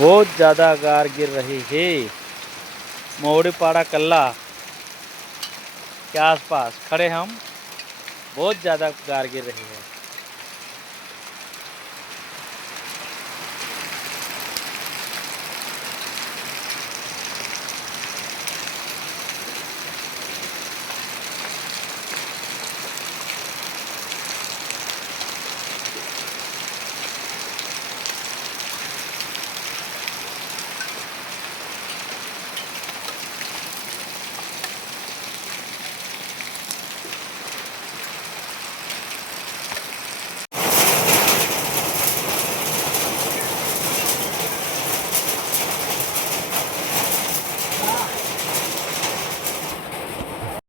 बहुत ज़्यादा गार गिर रही है। मोहड़ीपाड़ा कल्ला के आसपास खड़े हम, बहुत ज़्यादा गार गिर रही है।